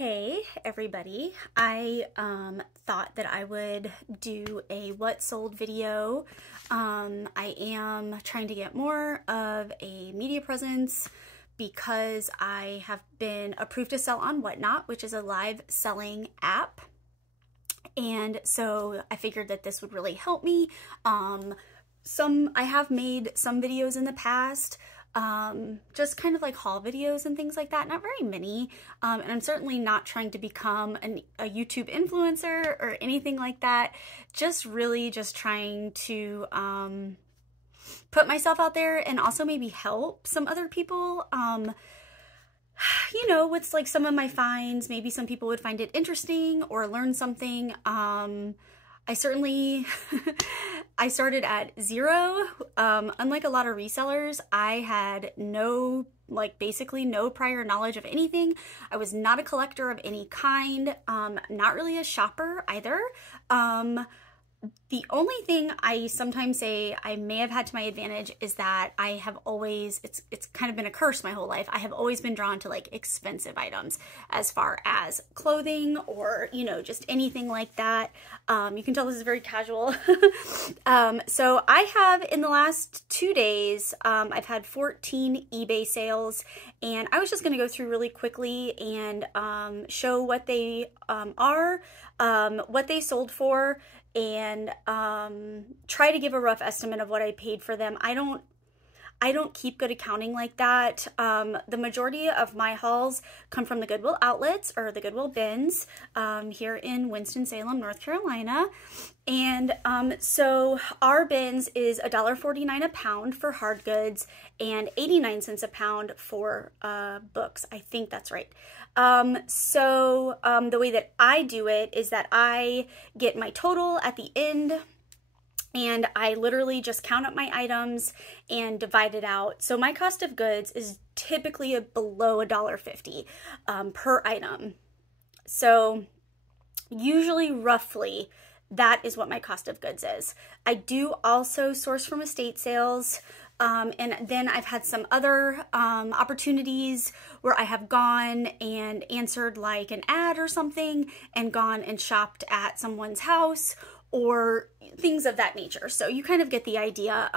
Hey everybody, I thought that I would do a what sold video. I am trying to get more of a media presence because I have been approved to sell on Whatnot, which is a live selling app. And so I figured that this would really help me. I have made some videos in the past, just kind of like haul videos and things like that, not very many, and I'm certainly not trying to become a YouTube influencer or anything like that, just really just trying to put myself out there and also maybe help some other people, you know, with like some of my finds. Maybe some people would find it interesting or learn something. I certainly, I started at zero. Unlike a lot of resellers, I had basically no prior knowledge of anything. I was not a collector of any kind, not really a shopper either. The only thing I sometimes say I may have had to my advantage is that I have always, it's kind of been a curse my whole life. I have always been drawn to like expensive items as far as clothing or, you know, just anything like that. You can tell this is very casual. So I have, in the last 2 days, I've had 14 eBay sales, and I was just going to go through really quickly and show what they are, what they sold for, and try to give a rough estimate of what I paid for them. I don't keep good accounting like that. The majority of my hauls come from the Goodwill outlets or the Goodwill bins here in Winston-Salem, North Carolina. And so our bins is $1.49 a pound for hard goods and 89 cents a pound for books. I think that's right. The way that I do it is that I get my total at the end, and I literally just count up my items and divide it out. So my cost of goods is typically below $1.50 per item. So usually, roughly, that is what my cost of goods is. I do also source from estate sales. And then I've had some other opportunities where I have gone and answered like an ad or something and gone and shopped at someone's house or things of that nature. So you kind of get the idea.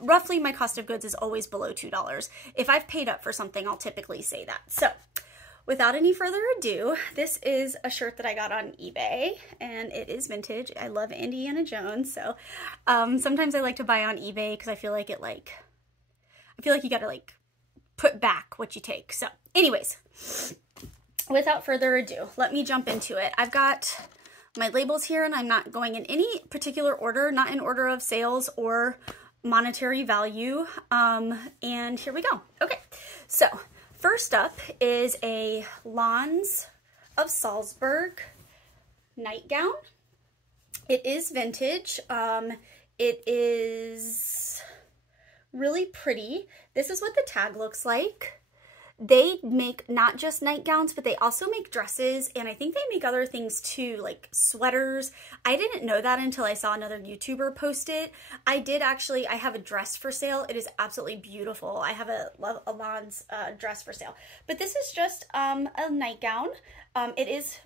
Roughly my cost of goods is always below $2. If I've paid up for something, I'll typically say that. So without any further ado, this is a shirt that I got on eBay, and it is vintage. I love Indiana Jones, so sometimes I like to buy on eBay because I feel like you gotta like put back what you take. So anyways, without further ado, let me jump into it. I've got my labels here, and I'm not going in any particular order, not in order of sales or monetary value. And here we go. Okay, so first up is a Lawns of Salzburg nightgown. It is vintage. It is really pretty. This is what the tag looks like. They make not just nightgowns, but they also make dresses, and I think they make other things too, like sweaters. I didn't know that until I saw another YouTuber post it. I have a dress for sale. It is absolutely beautiful. I have a Lawns dress for sale. But this is just a nightgown. It is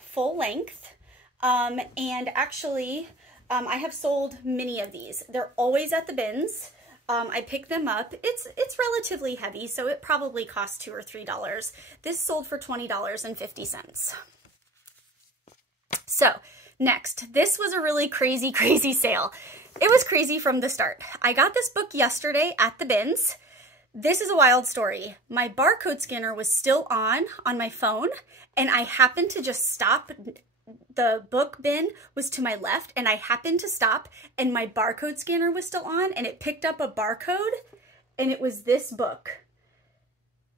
full length, and actually I have sold many of these. They're always at the bins. I pick them up. It's relatively heavy, so it probably costs $2 or $3. This sold for $20.50. So next, this was a really crazy sale. It was crazy from the start. I got this book yesterday at the bins. This is a wild story. My barcode scanner was still on my phone, and I happened to just stop. The book bin was to my left, and I happened to stop, and my barcode scanner was still on, and it picked up a barcode, and it was this book.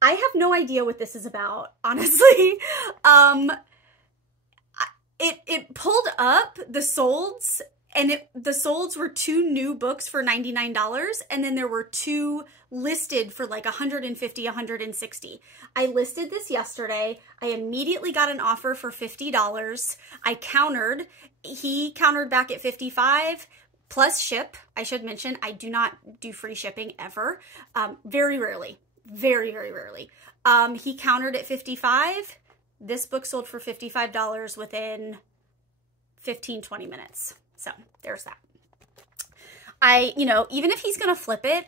I have no idea what this is about, honestly. It pulled up the solds, and the solds were 2 new books for $99, and then there were 2 listed for like $150, $160. I listed this yesterday. I immediately got an offer for $50. I countered. He countered back at $55 plus ship. I should mention, I do not do free shipping ever. Very rarely. Very, very rarely. He countered at $55. This book sold for $55 within 15-20 minutes. So there's that. You know, even if he's gonna flip it,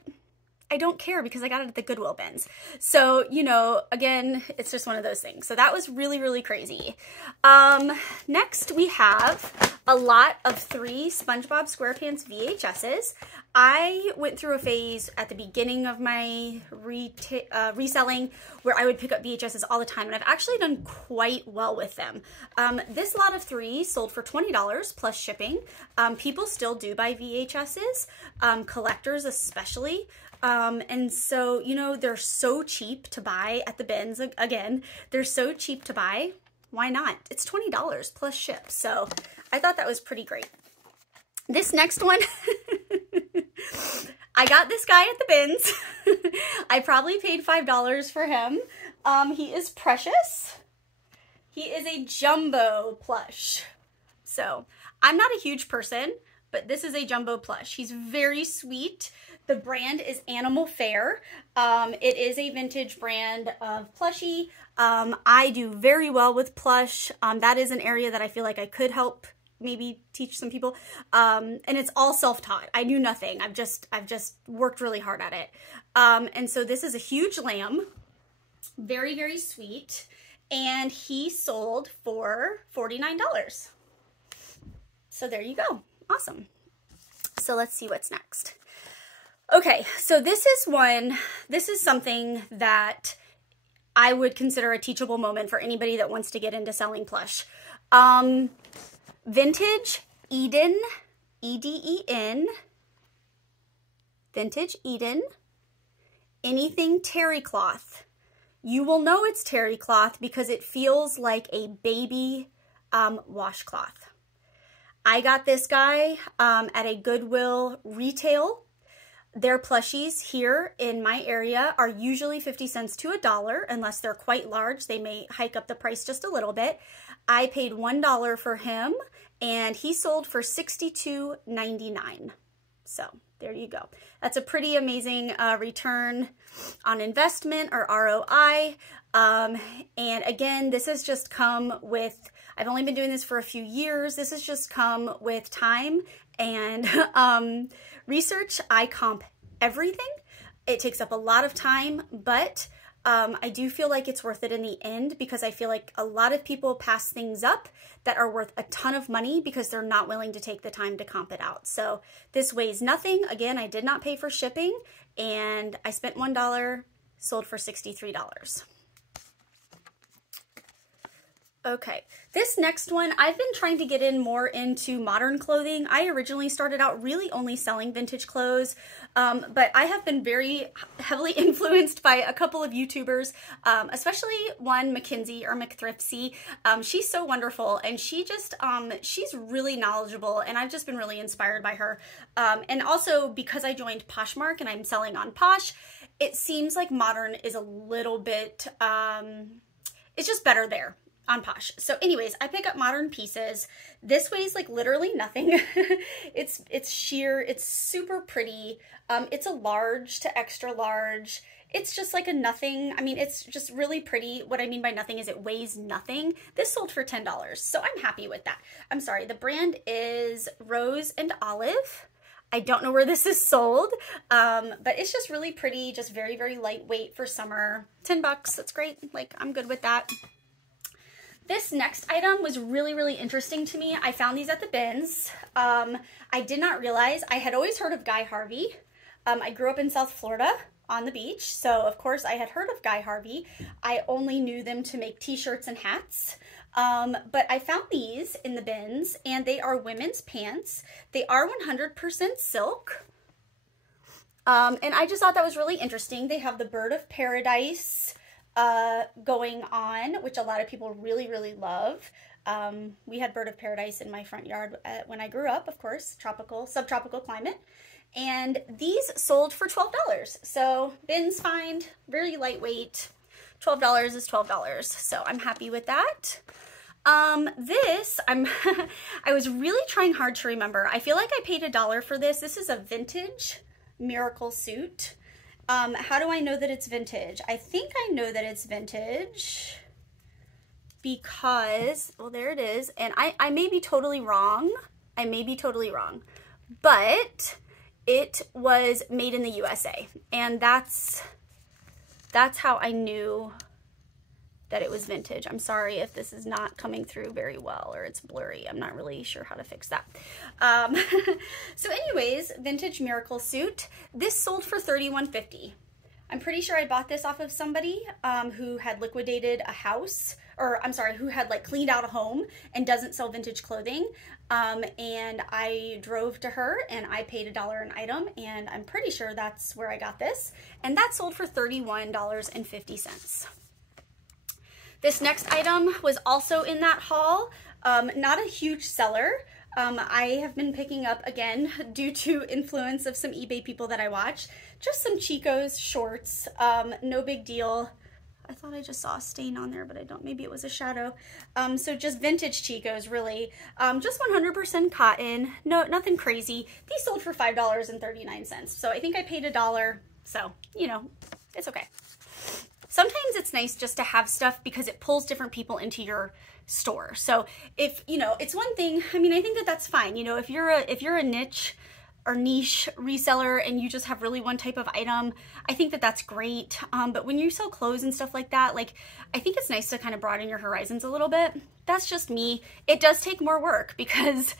I don't care because I got it at the Goodwill bins. So, you know, again, it's just one of those things. So that was really, really crazy. Next we have a lot of 3 SpongeBob SquarePants VHSs. I went through a phase at the beginning of my reselling where I would pick up VHSs all the time, and I've actually done quite well with them. This lot of 3 sold for $20 plus shipping. People still do buy VHSs, collectors especially. And so, you know, they're so cheap to buy at the bins. Again, they're so cheap to buy. Why not? It's $20 plus ship. So I thought that was pretty great. This next one, I got this guy at the bins. I probably paid $5 for him. He is precious. He is a jumbo plush. So I'm not a huge person, but this is a jumbo plush. He's very sweet. The brand is Animal Fair. It is a vintage brand of plushie. I do very well with plush. That is an area that I feel like I could help maybe teach some people. And it's all self-taught. I knew nothing. I've just worked really hard at it. And so this is a huge lamb. Very, very sweet. And he sold for $49. So there you go. Awesome. So let's see what's next. Okay, so this is something that I would consider a teachable moment for anybody that wants to get into selling plush. Vintage Eden, E-D-E-N, Vintage Eden, anything terry cloth. You will know it's terry cloth because it feels like a baby washcloth. I got this guy at a Goodwill retail. Their plushies here in my area are usually 50 cents to $1 unless they're quite large. They may hike up the price just a little bit. I paid $1 for him and he sold for $62.99. So there you go. That's a pretty amazing return on investment or ROI. And again, this has just come with, I've only been doing this for a few years. This has just come with time and research. I comp everything. It takes up a lot of time, but I do feel like it's worth it in the end because I feel like a lot of people pass things up that are worth a ton of money because they're not willing to take the time to comp it out. So this weighs nothing. Again, I did not pay for shipping and I spent $1, sold for $63. Okay, this next one, I've been trying to get in more into modern clothing. I originally started out really only selling vintage clothes, but I have been very heavily influenced by a couple of YouTubers, especially one, Mackenzie or McThriftsy. She's so wonderful and she just, she's really knowledgeable and I've just been really inspired by her. And also because I joined Poshmark and I'm selling on Posh, it seems like modern is a little bit, it's just better there on Posh. So anyways, I pick up modern pieces. This weighs like literally nothing. It's sheer, it's super pretty. It's a large to extra large. It's just like a nothing. I mean, it's just really pretty. What I mean by nothing is it weighs nothing. This sold for $10, so I'm happy with that. I'm sorry, the brand is Rose and Olive. I don't know where this is sold, but it's just really pretty, just very, very lightweight for summer. $10, that's great. Like, I'm good with that. This next item was really, really interesting to me. I found these at the bins. I did not realize, I had always heard of Guy Harvey. I grew up in South Florida on the beach, so of course I had heard of Guy Harvey. I only knew them to make t-shirts and hats. But I found these in the bins and they are women's pants. They are 100% silk. And I just thought that was really interesting. They have the Bird of Paradise going on, which a lot of people really, really love. We had Bird of Paradise in my front yard when I grew up, of course, subtropical climate. And these sold for $12. So bins find, very lightweight. $12 is $12. So I'm happy with that. This, I was really trying hard to remember. I feel like I paid $1 for this. This is a vintage miracle suit. How do I know that it's vintage? I think I know that it's vintage because, well, there it is. And I may be totally wrong. I may be totally wrong, but it was made in the USA. And that's how I knew that it was vintage. I'm sorry if this is not coming through very well or it's blurry. I'm not really sure how to fix that. So anyways, vintage miracle suit. This sold for $31.50. I'm pretty sure I bought this off of somebody who had liquidated a house, or I'm sorry, who had like cleaned out a home and doesn't sell vintage clothing. And I drove to her and I paid $1 an item, and I'm pretty sure that's where I got this. And that sold for $31.50. This next item was also in that haul. Not a huge seller. I have been picking up, again, due to influence of some eBay people that I watch, just some Chico's shorts. No big deal. I thought I just saw a stain on there, but I don't. Maybe it was a shadow. So just vintage Chico's, really. Just 100% cotton. No, nothing crazy. These sold for $5.39. So I think I paid $1. So, you know, it's okay. Sometimes it's nice just to have stuff because it pulls different people into your store. So if, you know, it's one thing, I mean, I think that that's fine. You know, if you're a niche or niche reseller and you just have really one type of item, I think that that's great. But when you sell clothes and stuff like that, like, I think it's nice to kind of broaden your horizons a little bit. That's just me. It does take more work because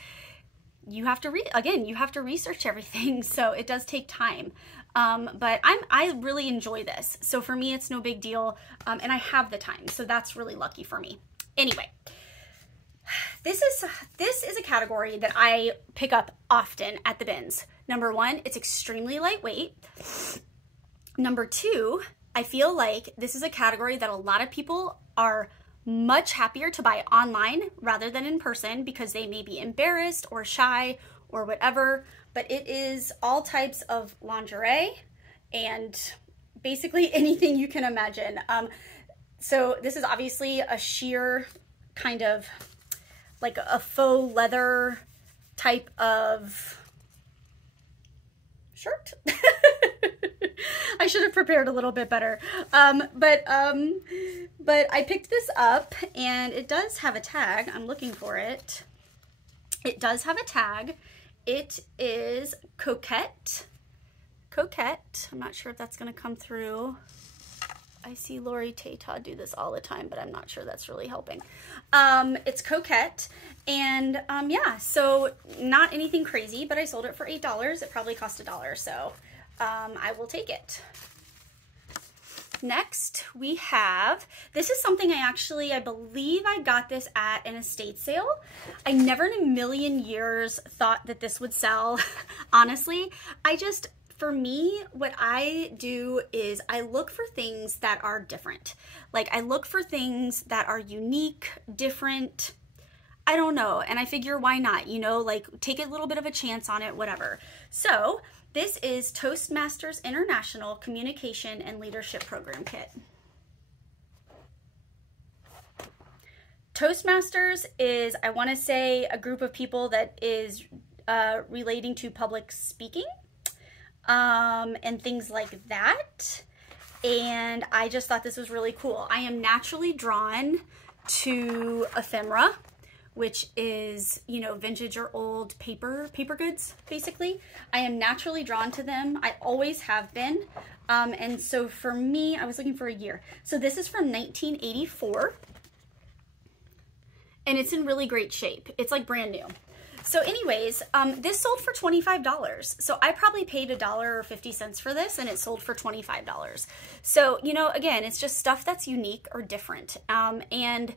you have to you have to research everything. So it does take time. But I really enjoy this. So for me, it's no big deal. And I have the time. So that's really lucky for me. Anyway, this is a category that I pick up often at the bins. Number one, it's extremely lightweight. Number two, I feel like this is a category that a lot of people are much happier to buy online rather than in person because they may be embarrassed or shy or whatever. But it is all types of lingerie and basically anything you can imagine. So this is obviously a sheer kind of like a faux leather type of shirt. I should have prepared a little bit better. But I picked this up and it does have a tag. I'm looking for it. It does have a tag. It is Coquette. Coquette. I'm not sure if that's going to come through. I see Lori Tata do this all the time, but I'm not sure that's really helping. It's Coquette. And yeah, so not anything crazy, but I sold it for $8. It probably cost $1. So I will take it. Next, we have, this is something I believe I got this at an estate sale. I never in a million years thought that this would sell. Honestly, for me, what I do is I look for things that are different. Like I look for things that are unique, different, I don't know. And I figure why not, you know, like take a little bit of a chance on it, whatever. So this is Toastmasters International Communication and Leadership Program Kit. Toastmasters is, I want to say, a group of people that is relating to public speaking and things like that. And I just thought this was really cool. I am naturally drawn to ephemera, which is, you know, vintage or old paper goods, basically. I am naturally drawn to them. I always have been. And so for me, I was looking for a year. So this is from 1984. And it's in really great shape. It's like brand new. So anyways, this sold for $25. So I probably paid $1.50 for this and it sold for $25. So, you know, again, it's just stuff that's unique or different. And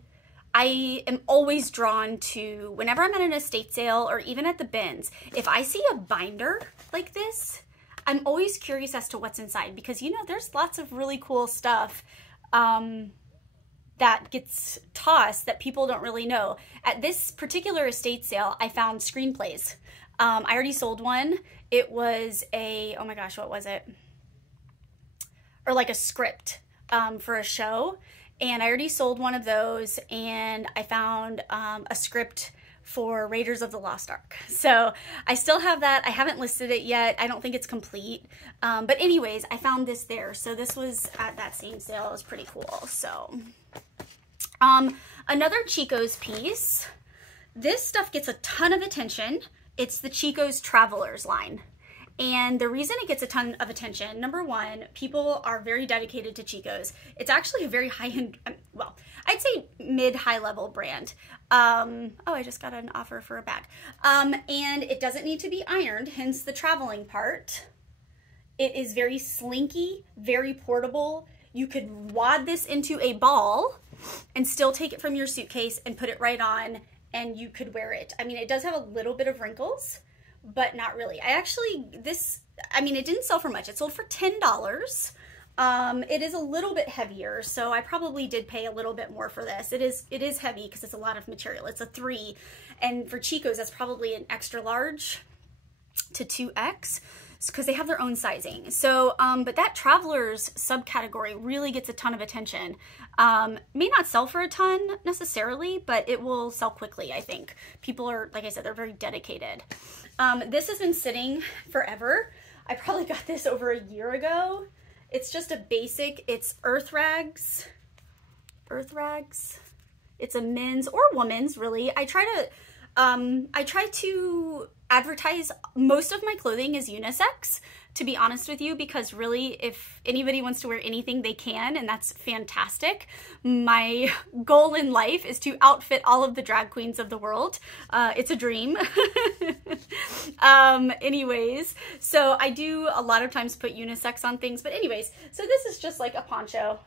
I am always drawn to, whenever I'm at an estate sale or even at the bins, if I see a binder like this, I'm always curious as to what's inside because, you know, there's lots of really cool stuff that gets tossed that people don't really know. At this particular estate sale, I found screenplays. I already sold one. It was a, oh my gosh, what was it? Or like a script for a show. And I already sold one of those, and I found a script for Raiders of the Lost Ark. So I still have that. I haven't listed it yet. I don't think it's complete. But anyways, I found this there. So this was at that same sale. It was pretty cool. So Another Chico's piece. This stuff gets a ton of attention. It's the Chico's Travelers line. And the reason it gets a ton of attention, number one, people are very dedicated to Chico's. It's actually a very high-end, well, I'd say mid-high level brand. Oh, I just got an offer for a bag. And it doesn't need to be ironed, hence the traveling part. It is very slinky, very portable. You could wad this into a ball and still take it from your suitcase and put it right on, and you could wear it. I mean, it does have a little bit of wrinkles, but not really. It didn't sell for much. It sold for $10. It is a little bit heavier, so I probably did pay a little bit more for this. It is heavy because it's a lot of material. It's a 3, and for Chico's, that's probably an extra large to 2X because they have their own sizing. So, but that Travelers subcategory really gets a ton of attention. May not sell for a ton necessarily, but it will sell quickly, I think. People are, like I said, they're very dedicated. This has been sitting forever. I probably got this over a year ago. It's just a basic, it's earth rags. It's a men's or woman's, really. I try to advertise, most of my clothing is unisex, to be honest with you, because really, if anybody wants to wear anything, they can, and that's fantastic. My goal in life is to outfit all of the drag queens of the world. It's a dream. Anyways, so I do a lot of times put unisex on things, but anyways, so this is just like a poncho.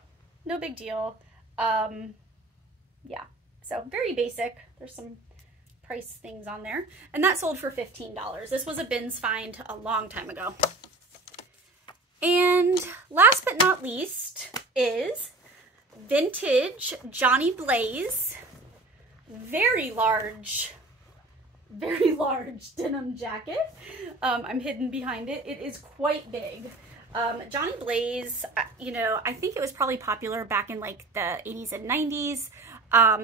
No big deal. Yeah, so very basic. There's some price things on there, and that sold for $15. This was a bins find a long time ago. And last but not least is vintage Johnny Blaze, very large denim jacket. I'm hidden behind it. It is quite big. Johnny Blaze, I think it was probably popular back in like the 80s and 90s.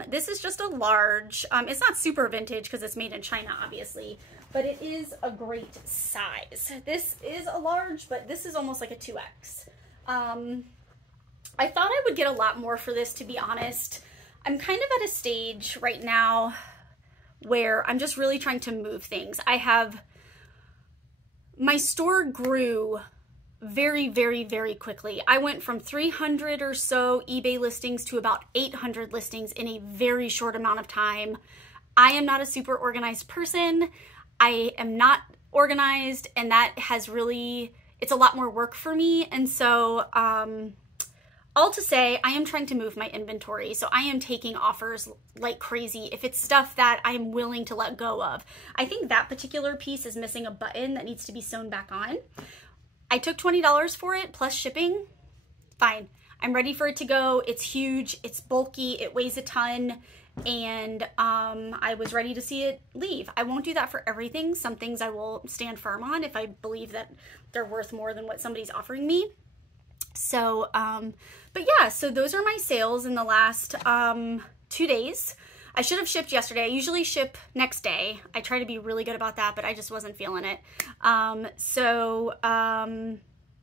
This is just a large. It's not super vintage because it's made in China, obviously, but it is a great size. This is a large, but this is almost like a 2X. I thought I would get a lot more for this, to be honest. I'm kind of at a stage right now where I'm just really trying to move things. My store grew very, very, very quickly. I went from 300 or so eBay listings to about 800 listings in a very short amount of time. I am not a super organized person. I am not organized, and that has really, it's a lot more work for me. And so, all to say, I am trying to move my inventory. So I am taking offers like crazy if it's stuff that I'm willing to let go of. I think that particular piece is missing a button that needs to be sewn back on. I took $20 for it plus shipping. Fine. I'm ready for it to go. It's huge. It's bulky. It weighs a ton. And I was ready to see it leave. I won't do that for everything. Some things I will stand firm on if I believe that they're worth more than what somebody's offering me. So, but yeah, so those are my sales in the last 2 days. I should have shipped yesterday. I usually ship next day. I try to be really good about that, but I just wasn't feeling it.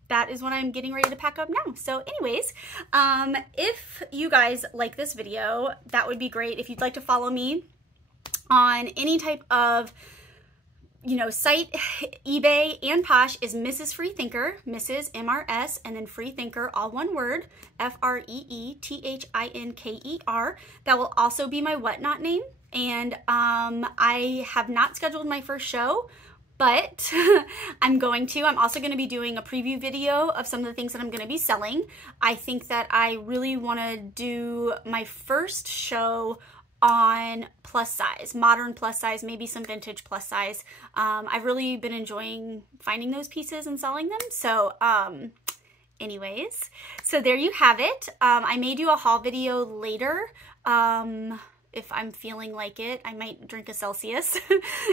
That is what I'm getting ready to pack up now. So anyways, if you guys like this video, that would be great. If you'd like to follow me on any type of, site, eBay and Posh is Mrs. Freethinker, Mrs. MRS, and then Freethinker, all one word, Freethinker. That will also be my whatnot name. And I have not scheduled my first show, but I'm going to. I'm also going to be doing a preview video of some of the things that I'm going to be selling. I think that I really want to do my first show on plus size, modern plus size, maybe some vintage plus size. I've really been enjoying finding those pieces and selling them. So anyways, so there you have it. I may do a haul video later. If I'm feeling like it, I might drink a Celsius,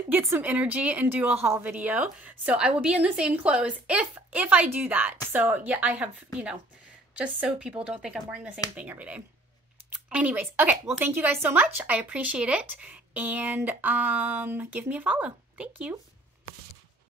get some energy, and do a haul video. So I will be in the same clothes if I do that. So yeah, I have, just so people don't think I'm wearing the same thing every day. Anyways, okay, well, thank you guys so much. I appreciate it. And give me a follow. Thank you.